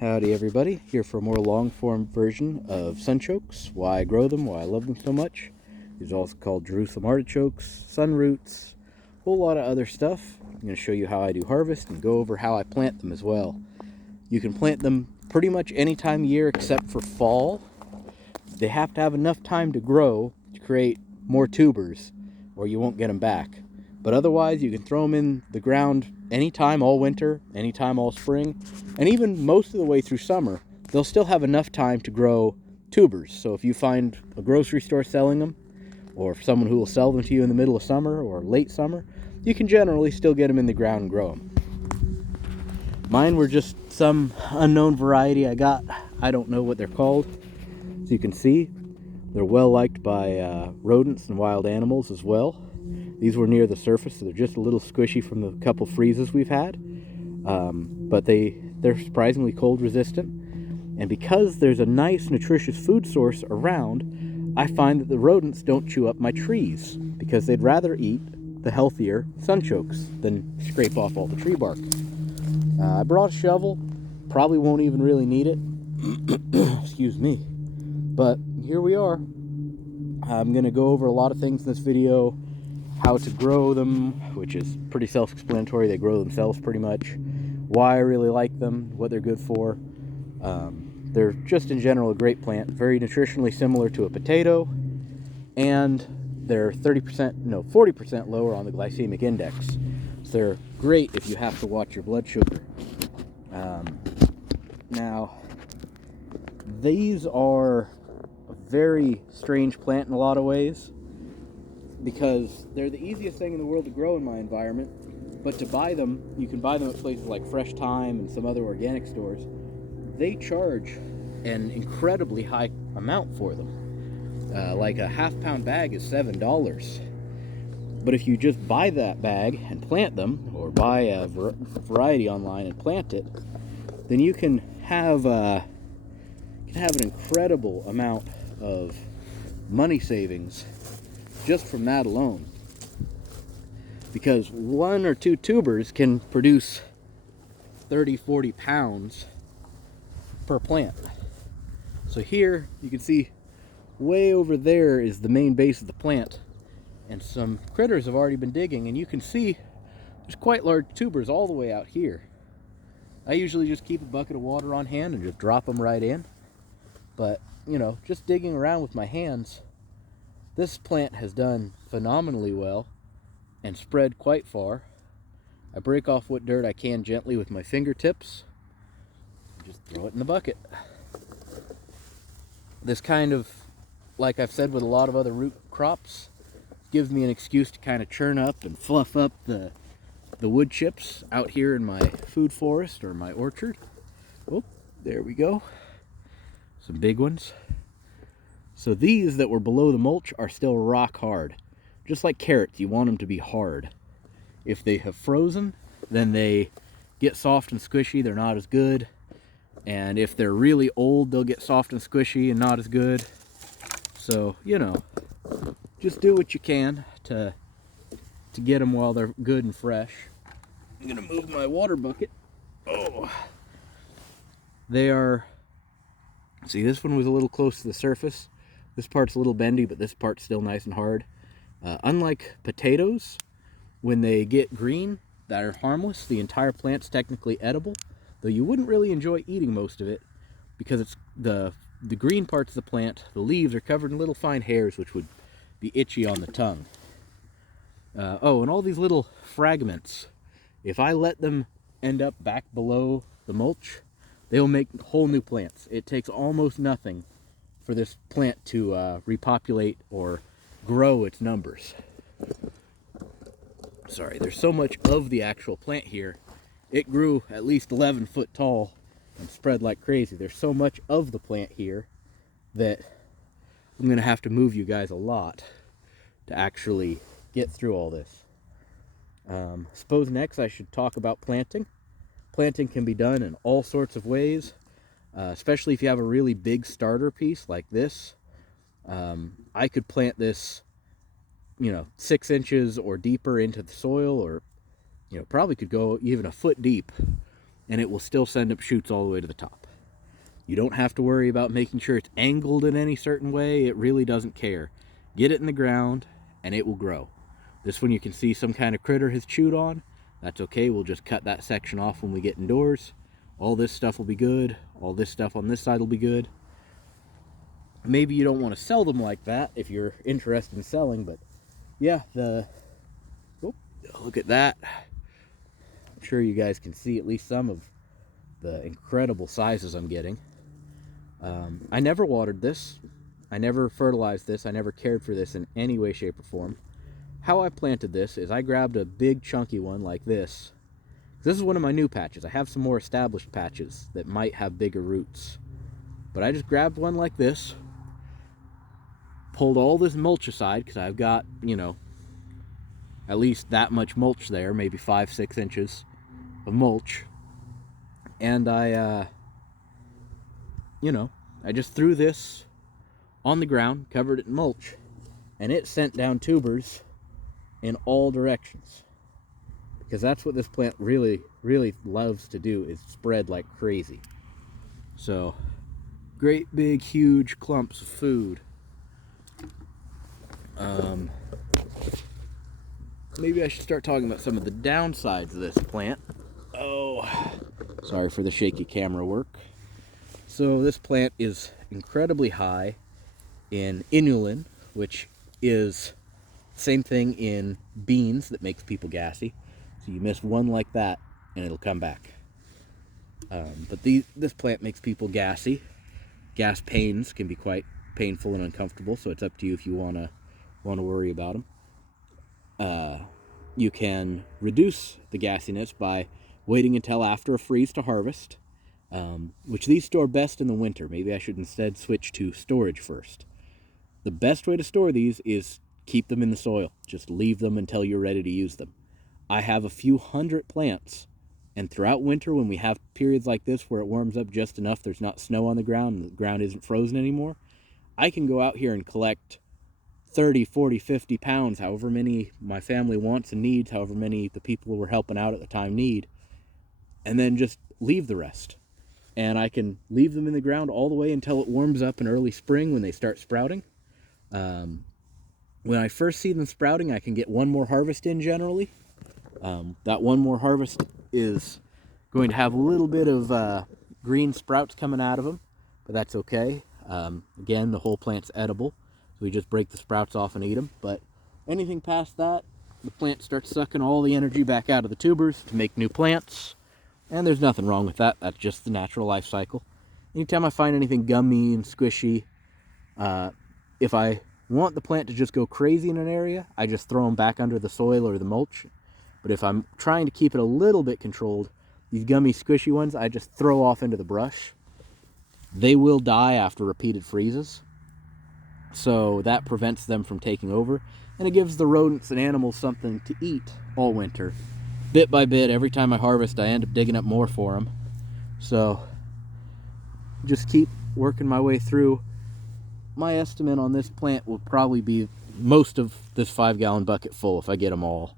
Howdy everybody, here for a more long-form version of sunchokes, why I grow them, why I love them so much. These are also called Jerusalem artichokes, sunroots, a whole lot of other stuff. I'm going to show you how I do harvest and go over how I plant them as well. You can plant them pretty much any time of year except for fall. They have to have enough time to grow to create more tubers or you won't get them back. But otherwise you can throw them in the ground anytime all winter, anytime all spring, and even most of the way through summer. They'll still have enough time to grow tubers. So if you find a grocery store selling them, or someone who will sell them to you in the middle of summer or late summer, you can generally still get them in the ground and grow them. Mine were just some unknown variety I got. I don't know what they're called. As you can see, they're well liked by rodents and wild animals as well. These were near the surface, so they're just a little squishy from the couple freezes we've had. But they're surprisingly cold resistant. And because there's a nice nutritious food source around, I find that the rodents don't chew up my trees because they'd rather eat the healthier sunchokes than scrape off all the tree bark. I brought a shovel, probably won't even really need it. Excuse me. But here we are. I'm going to go over a lot of things in this video. How to grow them, which is pretty self-explanatory. They grow themselves pretty much. Why I really like them, what they're good for. They're just in general a great plant, very nutritionally similar to a potato, and they're 40% lower on the glycemic index. So they're great if you have to watch your blood sugar. Now, these are a very strange plant in a lot of ways, because they're the easiest thing in the world to grow in my environment, but to buy them, you can buy them at places like Fresh Thyme and some other organic stores. They charge an incredibly high amount for them. Like a half-pound bag is $7. But if you just buy that bag and plant them, or buy a variety online and plant it, then you can have an incredible amount of money savings just from that alone. Because 1 or 2 tubers can produce 30-40 pounds per plant. So here you can see way over there is the main base of the plant, and some critters have already been digging, and you can see there's quite large tubers all the way out here. I usually just keep a bucket of water on hand and just drop them right in, but you know, just digging around with my hands, this plant has done phenomenally well and spread quite far. I break off what dirt I can gently with my fingertips, just throw it in the bucket. This kind of, like I've said with a lot of other root crops, gives me an excuse to kind of churn up and fluff up the wood chips out here in my food forest or my orchard. Oh, there we go. Some big ones. So these that were below the mulch are still rock hard. Just like carrots, you want them to be hard. If they have frozen, then they get soft and squishy, they're not as good. And if they're really old, they'll get soft and squishy and not as good. So, you know, just do what you can to get them while they're good and fresh. I'm gonna move my water bucket. Oh, they are, see, this one was a little close to the surface. This part's a little bendy, but this part's still nice and hard. Unlike potatoes, when they get green, that are harmless, the entire plant's technically edible, though you wouldn't really enjoy eating most of it because it's the green parts of the plant, the leaves are covered in little fine hairs which would be itchy on the tongue. Oh, and all these little fragments, if I let them end up back below the mulch, they will make whole new plants. It takes almost nothing for this plant to repopulate or grow its numbers. Sorry, there's so much of the actual plant here. It grew at least 11 foot tall and spread like crazy. There's so much of the plant here that I'm going to have to move you guys a lot to actually get through all this. Suppose next I should talk about planting. Planting can be done in all sorts of ways, especially if you have a really big starter piece like this. I could plant this, 6 inches or deeper into the soil, or probably could go even a foot deep, and it will still send up shoots all the way to the top. You don't have to worry about making sure it's angled in any certain way. It really doesn't care. Get it in the ground and it will grow. This one you can see some kind of critter has chewed on. That's okay, we'll just cut that section off when we get indoors. All this stuff will be good. All this stuff on this side will be good. Maybe you don't want to sell them like that if you're interested in selling, but yeah, look at that. I'm sure you guys can see at least some of the incredible sizes I'm getting. I never watered this. I never fertilized this. I never cared for this in any way, shape, or form. How I planted this is I grabbed a big chunky one like this. This is one of my new patches. I have some more established patches that might have bigger roots. But I just grabbed one like this, pulled all this mulch aside, because I've got, at least that much mulch there, maybe 5-6 inches of mulch. And I just threw this on the ground, covered it in mulch, and it sent down tubers in all directions. Because that's what this plant really, really loves to do, is spread like crazy. So, great big huge clumps of food. Maybe I should start talking about some of the downsides of this plant. Oh, sorry for the shaky camera work. So this plant is incredibly high in inulin, which is the same thing in beans that makes people gassy. So you miss one like that and it'll come back. But this plant makes people gassy. Gas pains can be quite painful and uncomfortable, so it's up to you if you want to worry about them. You can reduce the gassiness by waiting until after a freeze to harvest, which these store best in the winter. Maybe I should instead switch to storage first. The best way to store these is keep them in the soil. Just leave them until you're ready to use them. I have a few hundred plants, and throughout winter, when we have periods like this where it warms up just enough, there's not snow on the ground, and the ground isn't frozen anymore, I can go out here and collect 30, 40, 50 pounds, however many my family wants and needs, however many the people who were helping out at the time need, and then just leave the rest. And I can leave them in the ground all the way until it warms up in early spring when they start sprouting. When I first see them sprouting, I can get one more harvest in generally. That one more harvest is going to have a little bit of green sprouts coming out of them, but that's okay. Again, the whole plant's edible. So we just break the sprouts off and eat them. But anything past that, the plant starts sucking all the energy back out of the tubers to make new plants. And there's nothing wrong with that. That's just the natural life cycle. Anytime I find anything gummy and squishy, if I want the plant to just go crazy in an area, I just throw them back under the soil or the mulch. But if I'm trying to keep it a little bit controlled, these gummy squishy ones, I just throw off into the brush. They will die after repeated freezes. So that prevents them from taking over, and it gives the rodents and animals something to eat all winter. Bit by bit, every time I harvest, I end up digging up more for them. So just keep working my way through. My estimate on this plant will probably be most of this 5-gallon bucket full if I get them all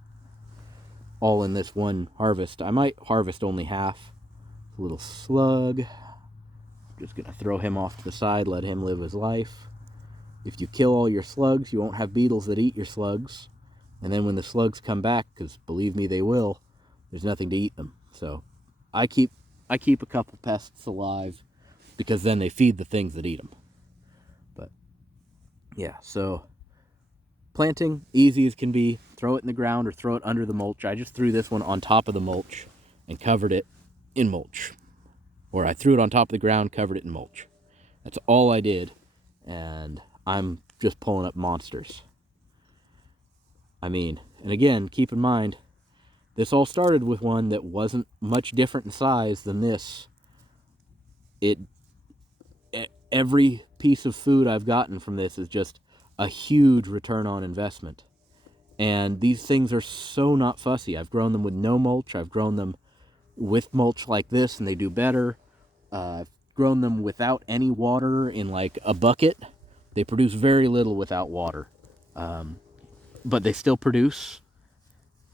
in this one harvest. I might harvest only half. A little slug. Just gonna throw him off to the side, let him live his life. If you kill all your slugs, you won't have beetles that eat your slugs. And then when the slugs come back, because believe me they will, there's nothing to eat them. So I keep a couple pests alive, because then they feed the things that eat them. But yeah, so planting, easy as can be. Throw it in the ground or throw it under the mulch. I just threw this one on top of the mulch and covered it in mulch. Or I threw it on top of the ground, covered it in mulch. That's all I did. And I'm just pulling up monsters. I mean, and again, keep in mind, this all started with one that wasn't much different in size than this. Every piece of food I've gotten from this is just a huge return on investment. And these things are so not fussy. I've grown them with no mulch. I've grown them with mulch like this, and they do better. I've grown them without any water in like a bucket. They produce very little without water. But they still produce.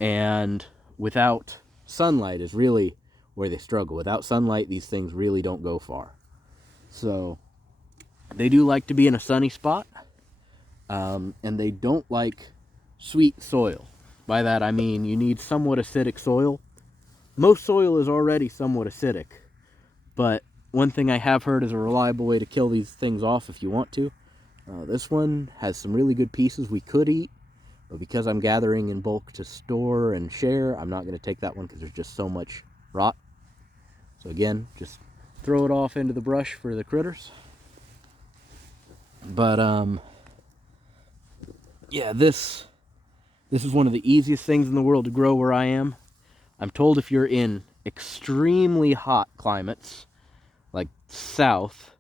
And without sunlight is really where they struggle. Without sunlight, these things really don't go far. So they do like to be in a sunny spot, and they don't like sweet soil. By that I mean you need somewhat acidic soil. Most soil is already somewhat acidic, but one thing I have heard is a reliable way to kill these things off if you want to. This one has some really good pieces we could eat, but because I'm gathering in bulk to store and share, I'm not going to take that one because there's just so much rot. So again, just throw it off into the brush for the critters. But yeah, this is one of the easiest things in the world to grow where I am. I'm told if you're in extremely hot climates, like south,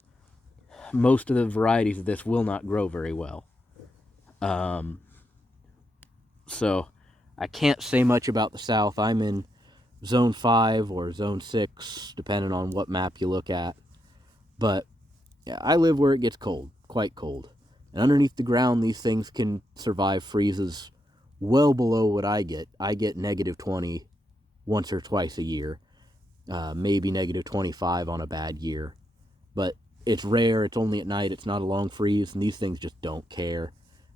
most of the varieties of this will not grow very well. So I can't say much about the south. I'm in zone 5 or zone 6, depending on what map you look at. But yeah, I live where it gets cold, quite cold. And underneath the ground, these things can survive freezes well below what I get. I get -20 once or twice a year, maybe -25 on a bad year. But it's rare, it's only at night, it's not a long freeze, and these things just don't care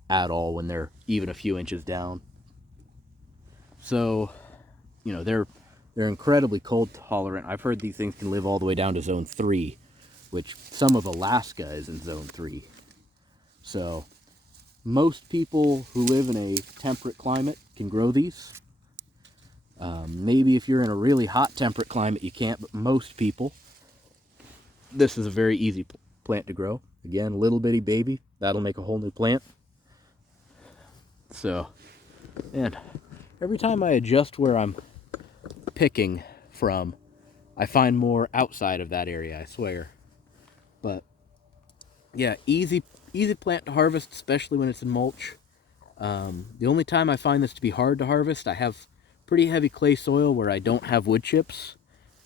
at all when they're even a few inches down. So, you know, they're incredibly cold tolerant. I've heard these things can live all the way down to zone 3, which some of Alaska is in zone 3. So most people who live in a temperate climate can grow these. Maybe if you're in a really hot temperate climate you can't, but most people, this is a very easy plant to grow. Again, little bitty baby, that'll make a whole new plant. So, and every time I adjust where I'm picking from, I find more outside of that area, I swear. But yeah, easy plant to harvest, especially when it's in mulch. The only time I find this to be hard to harvest, I have pretty heavy clay soil where I don't have wood chips.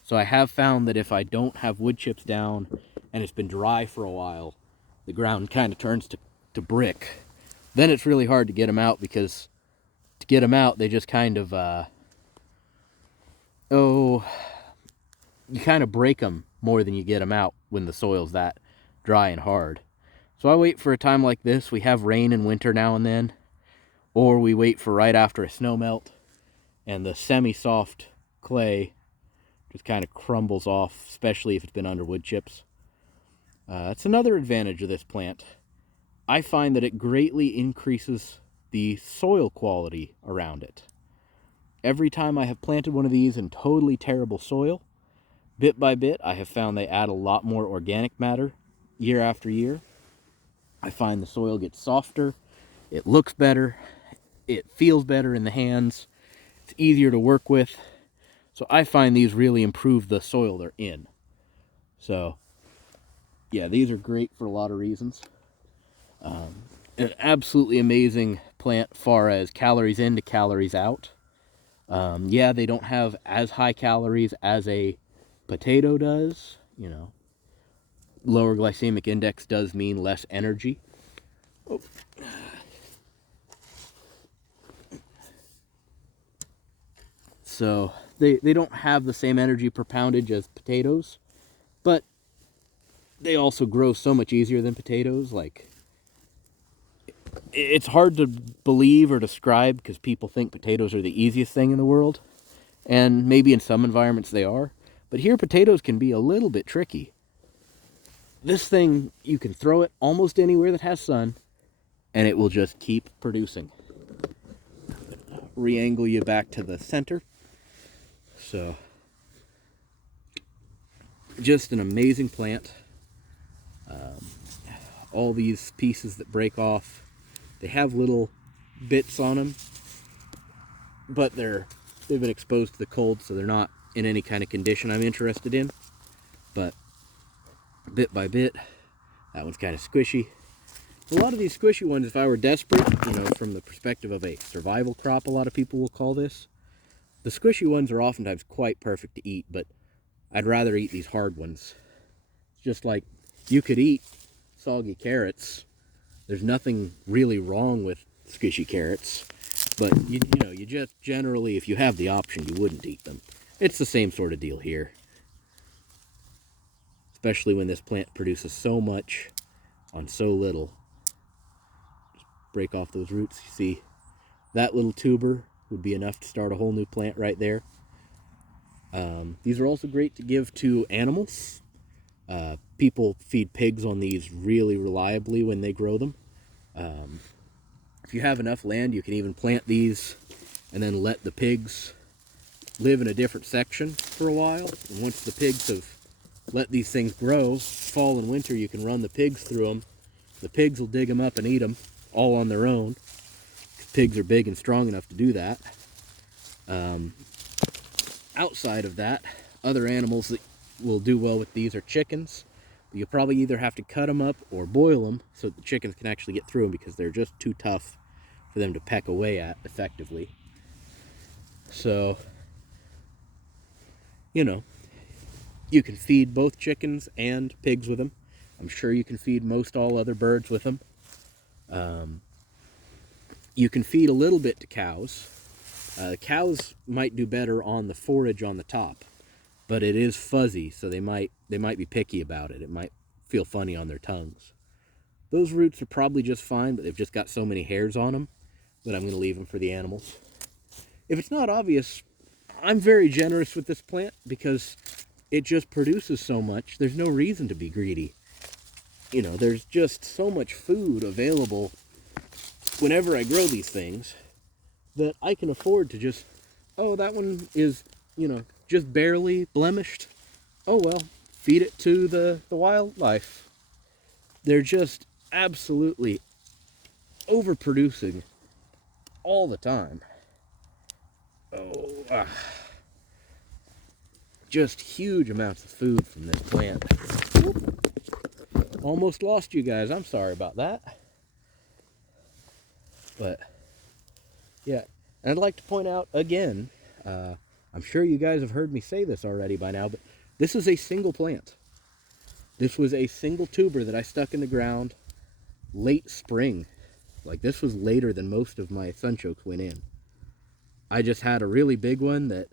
So I have found that if I don't have wood chips down and it's been dry for a while, the ground kind of turns to brick. Then it's really hard to get them out, because to get them out, they just kind of, you kind of break them more than you get them out when the soil's that dry and hard. So I wait for a time like this. We have rain in winter now and then, or we wait for right after a snow melt, and the semi-soft clay just kind of crumbles off, especially if it's been under wood chips. That's another advantage of this plant. I find that it greatly increases the soil quality around it. Every time I have planted one of these in totally terrible soil, bit by bit, I have found they add a lot more organic matter year after year. I find the soil gets softer, it looks better, it feels better in the hands, it's easier to work with. So I find these really improve the soil they're in. So yeah, these are great for a lot of reasons. An absolutely amazing plant far as calories in to calories out. Yeah, they don't have as high calories as a potato does. You know, lower glycemic index does mean less energy. Oh. So they don't have the same energy per poundage as potatoes, but they also grow so much easier than potatoes. Like, it's hard to believe or describe because people think potatoes are the easiest thing in the world, and maybe in some environments they are, but here potatoes can be a little bit tricky. This thing, you can throw it almost anywhere that has sun and it will just keep producing. Re-angle you back to the center. So just an amazing plant. All these pieces that break off, they have little bits on them, but they've been exposed to the cold, so they're not in any kind of condition I'm interested in. But bit by bit, that one's kind of squishy. A lot of these squishy ones, if I were desperate, you know, from the perspective of a survival crop, a lot of people will call this, the squishy ones are oftentimes quite perfect to eat, but I'd rather eat these hard ones. Just like you could eat soggy carrots. There's nothing really wrong with squishy carrots, but you know, you just generally, if you have the option, you wouldn't eat them. It's the same sort of deal here. especially when this plant produces so much on so little. Just break off those roots. You see, that little tuber would be enough to start a whole new plant right there. These are also great to give to animals. People feed pigs on these really reliably when they grow them. If you have enough land, you can even plant these and then let the pigs live in a different section for a while. And once the pigs have let these things grow, fall and winter, you can run the pigs through them. The pigs will dig them up and eat them all on their own. Pigs are big and strong enough to do that. Outside of that, other animals that will do well with these are chickens. You'll probably either have to cut them up or boil them so that the chickens can actually get through them, because they're just too tough for them to peck away at effectively. So, you know, you can feed both chickens and pigs with them. I'm sure you can feed most all other birds with them. You can feed a little bit to cows. Cows might do better on the forage on the top, but it is fuzzy, so they might be picky about it. It might feel funny on their tongues. Those roots are probably just fine, but they've just got so many hairs on them that I'm going to leave them for the animals. If it's not obvious, I'm very generous with this plant because it just produces so much. There's no reason to be greedy. You know, there's just so much food available whenever I grow these things that I can afford to just, oh, that one is, you know, just barely blemished. Oh, well, feed it to the wildlife. They're just absolutely overproducing all the time. Just huge amounts of food from this plant. Almost lost you guys. I'm sorry about that. But, yeah. And I'd like to point out again, I'm sure you guys have heard me say this already by now, but this is a single plant. This was a single tuber that I stuck in the ground late spring. Like, this was later than most of my sunchokes went in. I just had a really big one that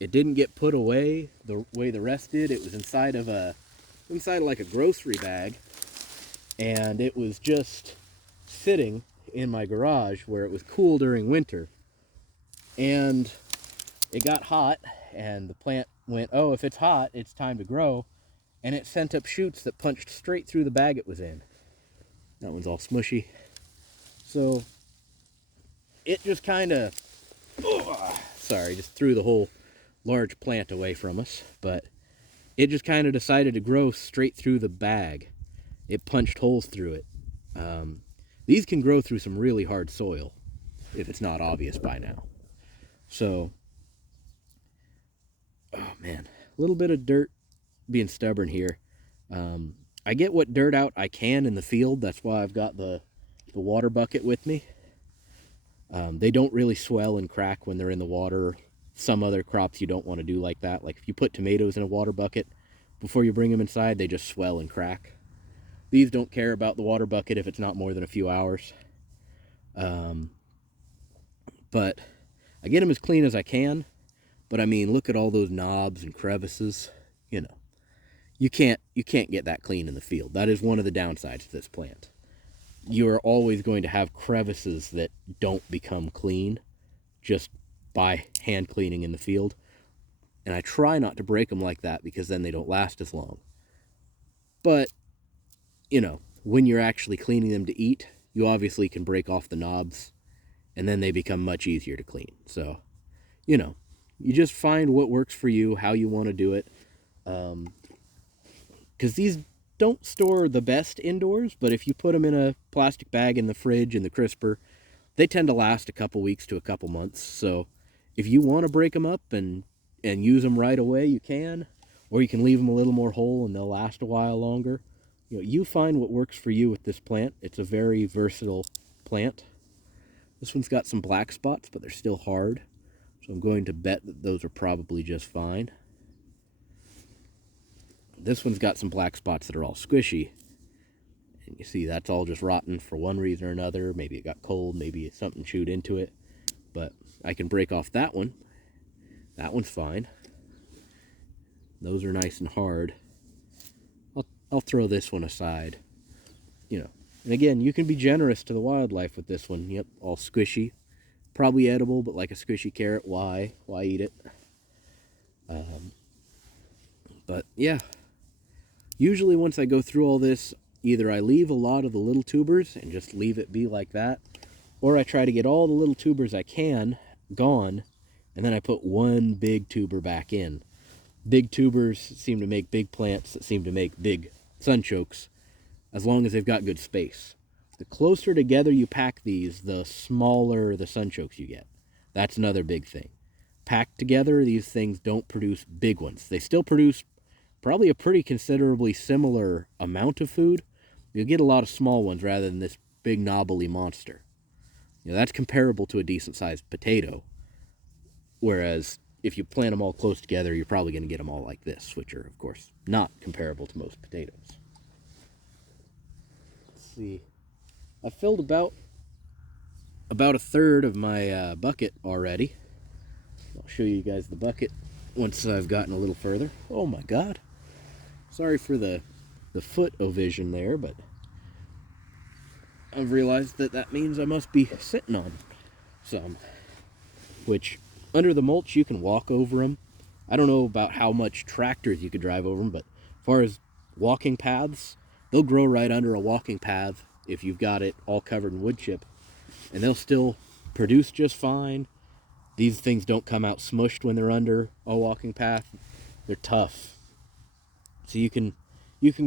it didn't get put away the way the rest did. It was inside of like a grocery bag, and it was just sitting in my garage where it was cool during winter. And it got hot, and the plant went, oh, if it's hot, it's time to grow. And it sent up shoots that punched straight through the bag it was in. That one's all smushy. So it just kind of, sorry, just threw the whole large plant away from us. But it just kind of decided to grow straight through the bag. It punched holes through it. These can grow through some really hard soil, if it's not obvious by now. So, oh man, a little bit of dirt being stubborn here. I get what dirt out I can in the field. That's why I've got the water bucket with me. They don't really swell and crack when they're in the water. Some other crops you don't want to do like that. Like if you put tomatoes in a water bucket, before you bring them inside, they just swell and crack. These don't care about the water bucket if it's not more than a few hours. But I get them as clean as I can. But I mean, look at all those knobs and crevices. You know, you can't get that clean in the field. That is one of the downsides to this plant. You are always going to have crevices that don't become clean just by hand cleaning in the field. And I try not to break them like that because then they don't last as long. But, you know, when you're actually cleaning them to eat, you obviously can break off the knobs and then they become much easier to clean. So, you know, you just find what works for you, how you want to do it. Because these don't store the best indoors, but if you put them in a plastic bag in the fridge, in the crisper, they tend to last a couple weeks to a couple months. So if you want to break them up and use them right away, you can. Or you can leave them a little more whole and they'll last a while longer. You know, you find what works for you with this plant. It's a very versatile plant. This one's got some black spots, but they're still hard. So I'm going to bet that those are probably just fine. This one's got some black spots that are all squishy. And you see that's all just rotten for one reason or another. Maybe it got cold, maybe something chewed into it. But I can break off that one. That one's fine. Those are nice and hard. I'll throw this one aside. You know, and again, you can be generous to the wildlife with this one. Yep, all squishy. Probably edible, but like a squishy carrot, why? Why eat it? But yeah, usually once I go through all this, either I leave a lot of the little tubers and just leave it be like that, or I try to get all the little tubers I can gone, and then I put one big tuber back in. Big tubers seem to make big plants that seem to make big sunchokes, as long as they've got good space. The closer together you pack these, the smaller the sunchokes you get. That's another big thing. Packed together, these things don't produce big ones. They still produce probably a pretty considerably similar amount of food. You'll get a lot of small ones rather than this big knobbly monster. You know, that's comparable to a decent-sized potato. Whereas if you plant them all close together, you're probably going to get them all like this, which are, of course, not comparable to most potatoes. Let's see. I filled about a third of my bucket already. I'll show you guys the bucket once I've gotten a little further. Oh my God. Sorry for the foot vision there, but I've realized that means I must be sitting on some, which under the mulch you can walk over them. I don't know about how much tractors you could drive over them, but as far as walking paths, they'll grow right under a walking path if you've got it all covered in wood chip, and they'll still produce just fine. These things don't come out smushed when they're under a walking path. They're tough. So you can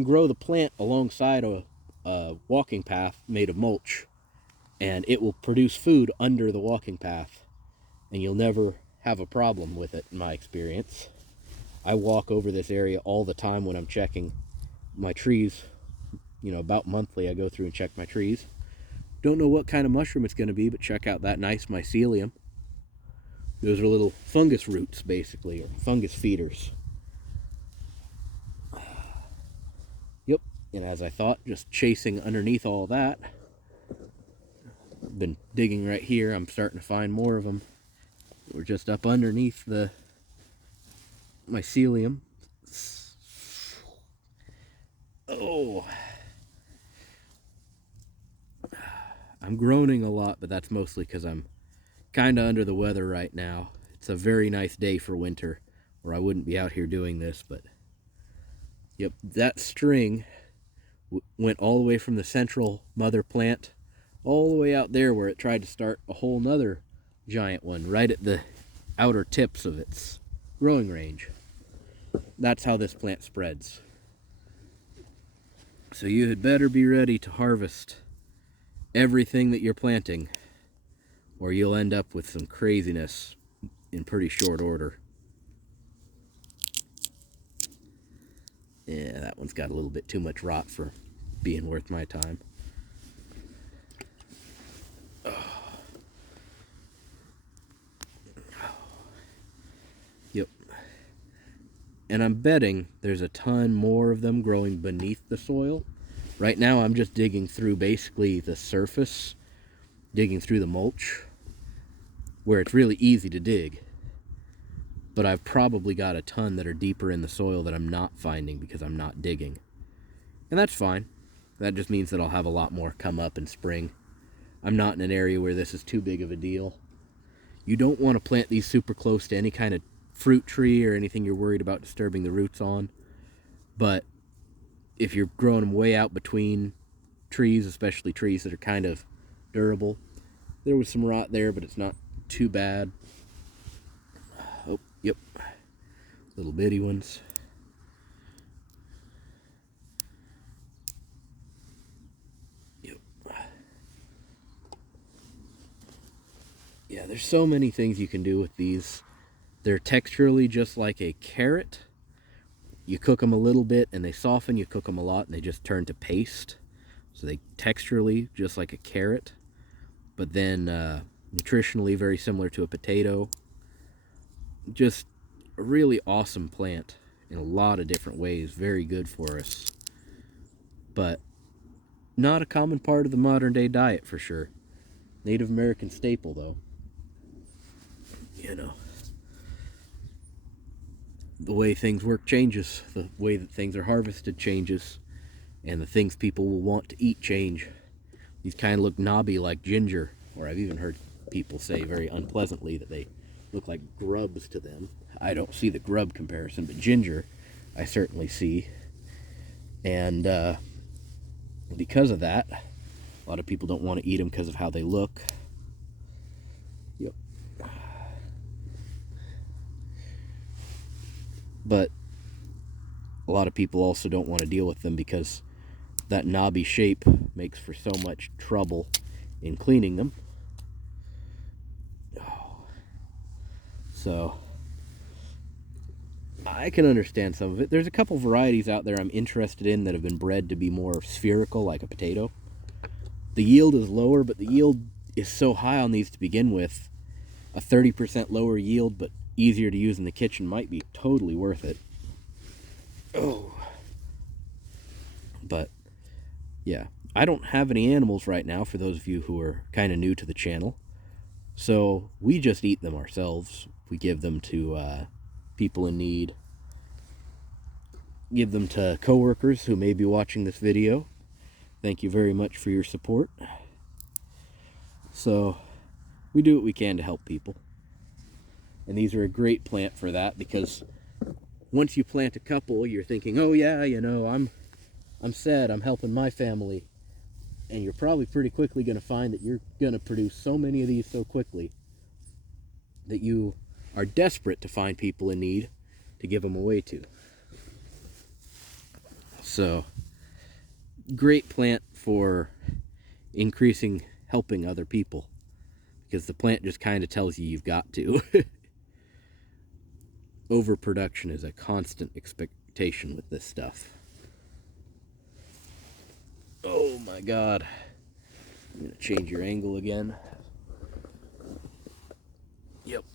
grow the plant alongside a walking path made of mulch, and it will produce food under the walking path, and you'll never have a problem with it, in my experience. I walk over this area all the time when I'm checking my trees. You know, about monthly I go through and check my trees. Don't know what kind of mushroom it's going to be, but check out that nice mycelium. Those are little fungus roots, basically, or fungus feeders. Yep, and as I thought, just chasing underneath all that. I've been digging right here. I'm starting to find more of them. We're just up underneath the mycelium. Oh, I'm groaning a lot, but that's mostly because I'm kind of under the weather right now. It's a very nice day for winter, or I wouldn't be out here doing this, but yep, that string went all the way from the central mother plant all the way out there where it tried to start a whole nother giant one right at the outer tips of its growing range. That's how this plant spreads. So you had better be ready to harvest everything that you're planting, or you'll end up with some craziness in pretty short order. Yeah, that one's got a little bit too much rot for being worth my time. Yep. And I'm betting there's a ton more of them growing beneath the soil. Right now I'm just digging through basically the surface, digging through the mulch, where it's really easy to dig. But I've probably got a ton that are deeper in the soil that I'm not finding because I'm not digging. And that's fine. That just means that I'll have a lot more come up in spring. I'm not in an area where this is too big of a deal. You don't want to plant these super close to any kind of fruit tree or anything you're worried about disturbing the roots on. But if you're growing them way out between trees, especially trees that are kind of durable, there was some rot there, but it's not too bad. Oh, yep. Little bitty ones. Yep. Yeah, there's so many things you can do with these. They're texturally just like a carrot. You cook them a little bit and they soften. You cook them a lot and they just turn to paste. So they texturally just like a carrot, but then nutritionally very similar to a potato. Just a really awesome plant in a lot of different ways. Very good for us, but not a common part of the modern day diet for sure. Native American staple though. You know, the way things work changes. The way that things are harvested changes. and the things people will want to eat change. These kind of look knobby like ginger, or I've even heard people say very unpleasantly that they look like grubs to them. I don't see the grub comparison, but ginger I certainly see. And because of that, a lot of people don't want to eat them because of how they look. Yep. But a lot of people also don't want to deal with them because that knobby shape makes for so much trouble in cleaning them. So I can understand some of it. There's a couple varieties out there I'm interested in that have been bred to be more spherical, like a potato. The yield is lower, but the yield is so high on these to begin with. A 30% lower yield, but easier to use in the kitchen might be totally worth it. Oh. But, yeah. I don't have any animals right now, for those of you who are kind of new to the channel. So, we just eat them ourselves. We give them to people in need. Give them to coworkers who may be watching this video. Thank you very much for your support. So, we do what we can to help people. And these are a great plant for that, because once you plant a couple, you're thinking, oh yeah, you know, I'm sad, I'm helping my family. And you're probably pretty quickly going to find that you're going to produce so many of these so quickly that you are desperate to find people in need to give them away to. So, great plant for helping other people, because the plant just kind of tells you you've got to. Overproduction is a constant expectation with this stuff. Oh my God. I'm going to change your angle again. Yep.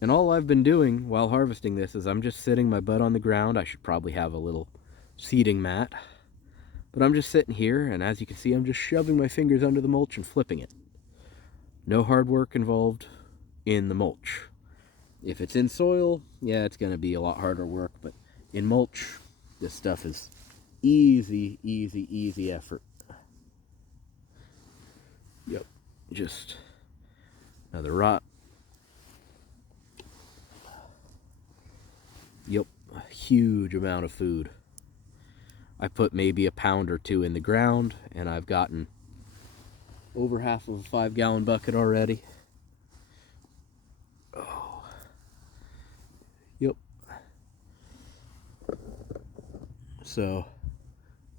And all I've been doing while harvesting this is I'm just sitting my butt on the ground. I should probably have a little seeding mat. But I'm just sitting here, and as you can see, I'm just shoving my fingers under the mulch and flipping it. No hard work involved in the mulch. If it's in soil, yeah, it's going to be a lot harder work, but in mulch, this stuff is easy, easy, easy effort. Yep, just another rot. Yep, a huge amount of food. I put maybe a pound or two in the ground, and I've gotten over half of a 5-gallon bucket already. Oh. Yep. So,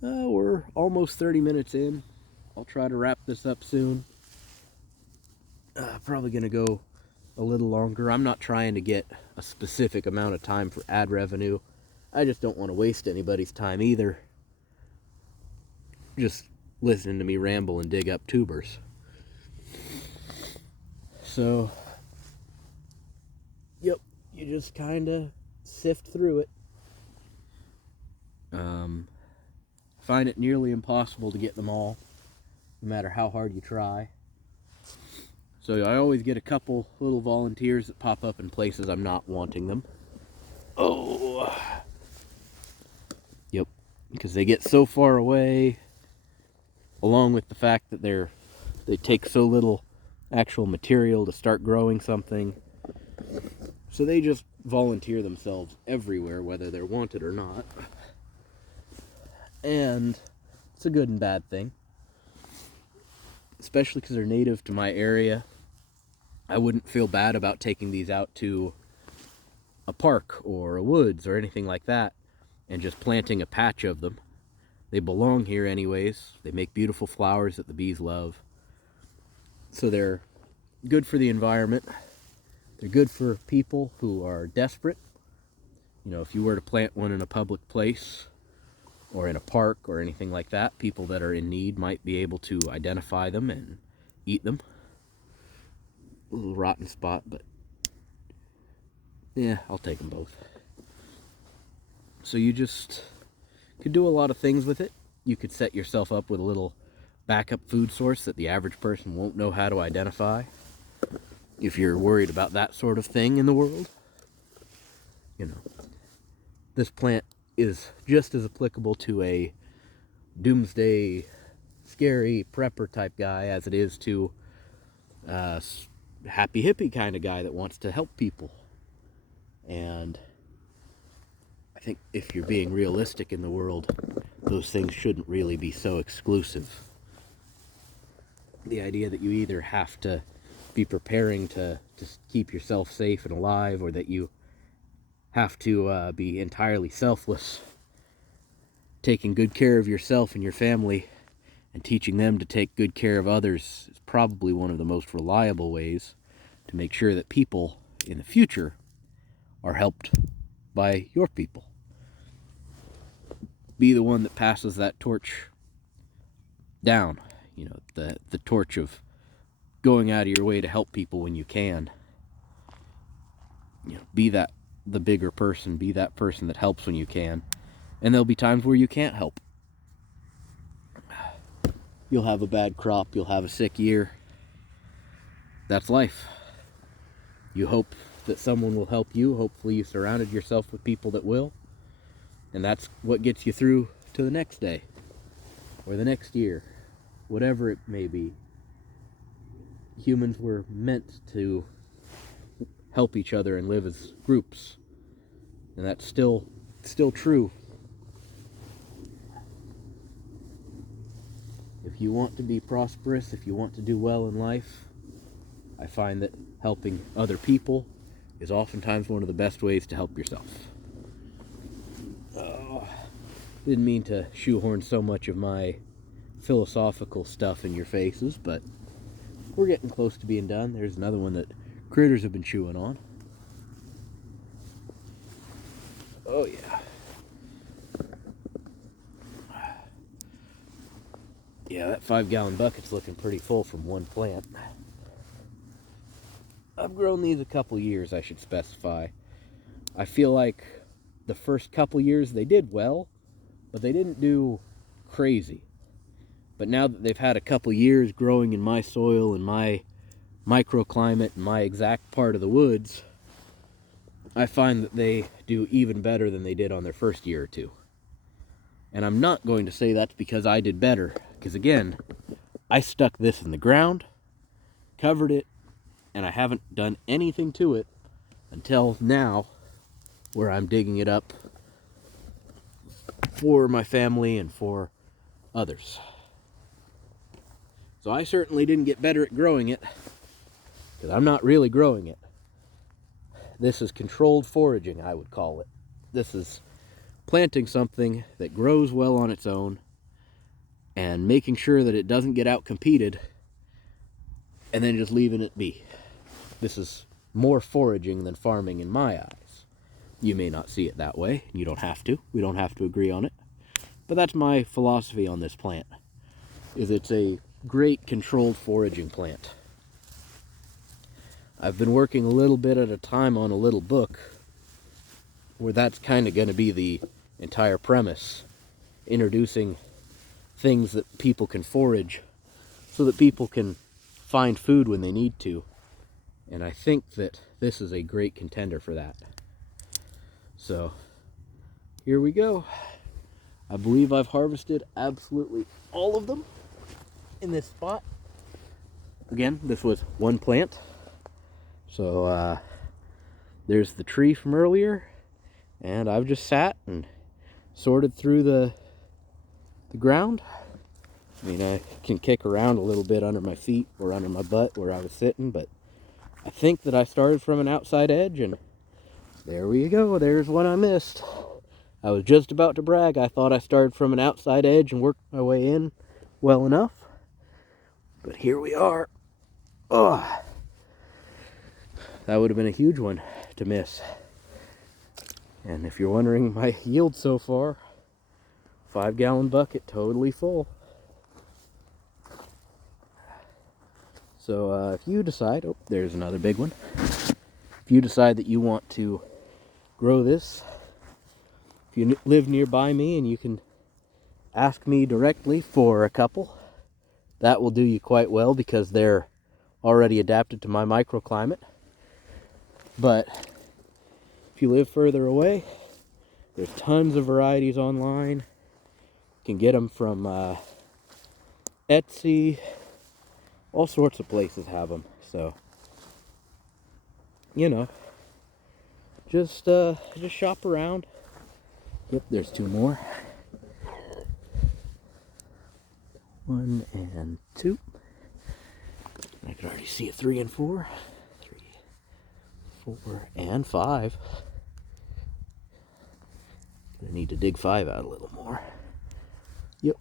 we're almost 30 minutes in. I'll try to wrap this up soon. Probably going to go a little longer. I'm not trying to get a specific amount of time for ad revenue. I just don't want to waste anybody's time either, just listening to me ramble and dig up tubers. So, yep, you just kind of sift through it. Find it nearly impossible to get them all, no matter how hard you try. So I always get a couple little volunteers that pop up in places I'm not wanting them. Oh! Yep, because they get so far away, along with the fact that they take so little actual material to start growing something. So they just volunteer themselves everywhere, whether they're wanted or not. And it's a good and bad thing. Especially because they're native to my area. I wouldn't feel bad about taking these out to a park or a woods or anything like that and just planting a patch of them. They belong here anyways. They make beautiful flowers that the bees love. So they're good for the environment. They're good for people who are desperate. You know, if you were to plant one in a public place or in a park or anything like that, people that are in need might be able to identify them and eat them. A little rotten spot, but yeah, I'll take them both. So you just could do a lot of things with it. You could set yourself up with a little backup food source that the average person won't know how to identify. If you're worried about that sort of thing in the world, you know. this plant is just as applicable to a doomsday, scary prepper type guy as it is to a happy hippie kind of guy that wants to help people. And I think if you're being realistic in the world, those things shouldn't really be so exclusive. The idea that you either have to be preparing to keep yourself safe and alive, or that you have to be entirely selfless, taking good care of yourself and your family and teaching them to take good care of others, is probably one of the most reliable ways to make sure that people in the future are helped by your people. Be the one that passes that torch down, you know, the torch of going out of your way to help people when you can. You know, be that the bigger person, be that person that helps when you can. And there'll be times where you can't help. You'll have a bad crop, you'll have a sick year. That's life. You hope that someone will help you. Hopefully you surrounded yourself with people that will. And that's what gets you through to the next day or the next year, whatever it may be. Humans were meant to help each other and live as groups. And that's still true. If you want to be prosperous, if you want to do well in life, I find that helping other people is oftentimes one of the best ways to help yourself. Didn't mean to shoehorn so much of my philosophical stuff in your faces, but we're getting close to being done. There's another one that critters have been chewing on. Oh yeah. Yeah, that 5-gallon bucket's looking pretty full from one plant. I've grown these a couple years, I should specify. I feel like the first couple years they did well, but they didn't do crazy. But now that they've had a couple years growing in my soil and my microclimate and my exact part of the woods, I find that they do even better than they did on their first year or two. And I'm not going to say that's because I did better, because again, I stuck this in the ground, covered it, and I haven't done anything to it until now, where I'm digging it up for my family and for others. So I certainly didn't get better at growing it, because I'm not really growing it. This is controlled foraging, I would call it. This is planting something that grows well on its own and making sure that it doesn't get out-competed and then just leaving it be. This is more foraging than farming in my eyes. You may not see it that way. You don't have to. We don't have to agree on it. But that's my philosophy on this plant, is it's a great controlled foraging plant. I've been working a little bit at a time on a little book where that's kind of going to be the entire premise, introducing things that people can forage so that people can find food when they need to. And I think that this is a great contender for that. So here we go. I believe I've harvested absolutely all of them in this spot. Again, this was one plant. So there's the tree from earlier, and I've just sat and sorted through the ground. I mean, I can kick around a little bit under my feet or under my butt where I was sitting, but I think that I started from an outside edge, and there we go. There's one I missed. I was just about to brag. I thought I started from an outside edge and worked my way in well enough, but here we are. Oh, that would have been a huge one to miss. And if you're wondering my yield so far, 5-gallon bucket, totally full. So if you decide, oh, there's another big one. If you decide that you want to grow this, if you live nearby me and you can ask me directly for a couple, that will do you quite well because they're already adapted to my microclimate. But if you live further away, There's tons of varieties online. You can get them from Etsy. All sorts of places have them. So, you know, just shop around. Yep, there's two more. 1 and 2. I can already see a 3 and 4. 3, 4, and 5. I need to dig 5 out a little more. Yep.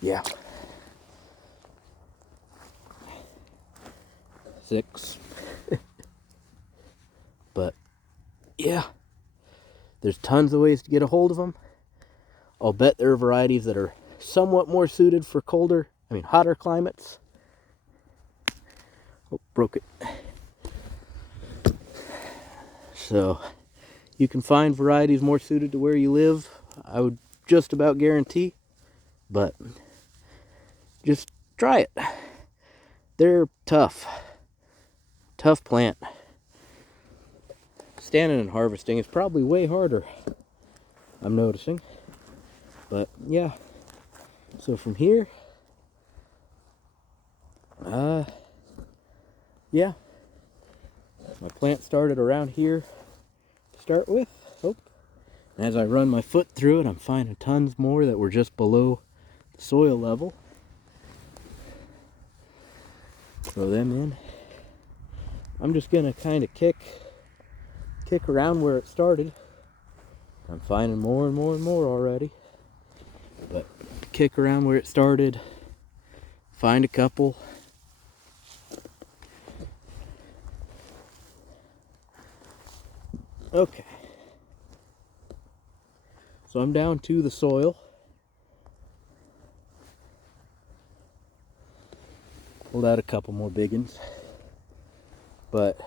Yeah. 6. But, yeah. There's tons of ways to get a hold of them. I'll bet there are varieties that are somewhat more suited for hotter climates. Oh, broke it. So, you can find varieties more suited to where you live, I would just about guarantee. But, just try it. They're tough. Tough plant. Standing and harvesting is probably way harder, I'm noticing. But, yeah. So from here, yeah. My plant started around here to start with. Oh. And as I run my foot through it, I'm finding tons more that were just below the soil level. Throw them in. I'm just gonna kind of kick around where it started. I'm finding more and more and more already. But kick around where it started, find a couple. Okay. So I'm down to the soil. Pulled out a couple more big ones. But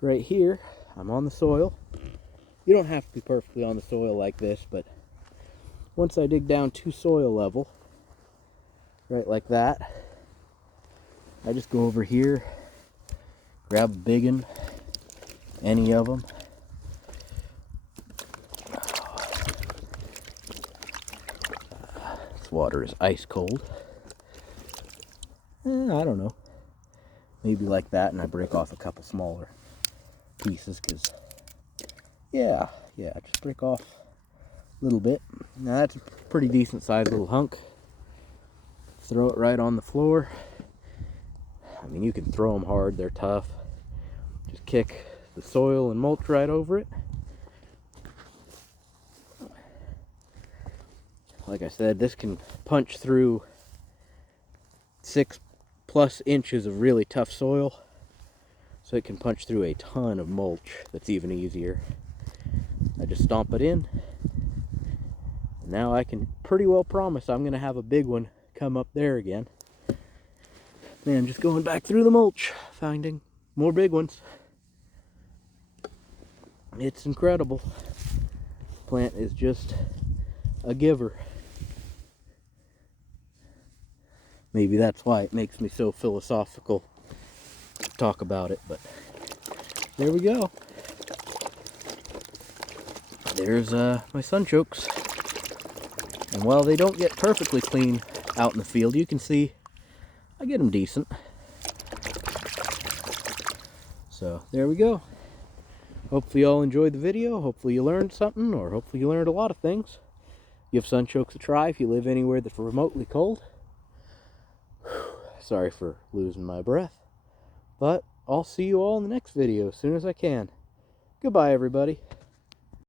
right here, I'm on the soil. You don't have to be perfectly on the soil like this, but once I dig down to soil level, right like that, I just go over here, grab a big one, any of them. This water is ice cold. I don't know. Maybe like that, and I break off a couple smaller pieces, because yeah, just break off a little bit. Now that's a pretty decent sized little hunk. Throw it right on the floor. I mean, you can throw them hard, they're tough. Just kick the soil and mulch right over it. Like I said, this can punch through 6+ inches of really tough soil. So it can punch through a ton of mulch that's even easier. I just stomp it in. Now I can pretty well promise I'm going to have a big one come up there again. Man, just going back through the mulch, finding more big ones. It's incredible. Plant is just a giver. Maybe that's why it makes me so philosophical to talk about it, but there we go. There's my sunchokes. And while they don't get perfectly clean out in the field, you can see I get them decent. So there we go. Hopefully you all enjoyed the video. Hopefully you learned something, or hopefully you learned a lot of things. Give sunchokes a try if you live anywhere that's remotely cold. Sorry for losing my breath. But I'll see you all in the next video as soon as I can. Goodbye, everybody.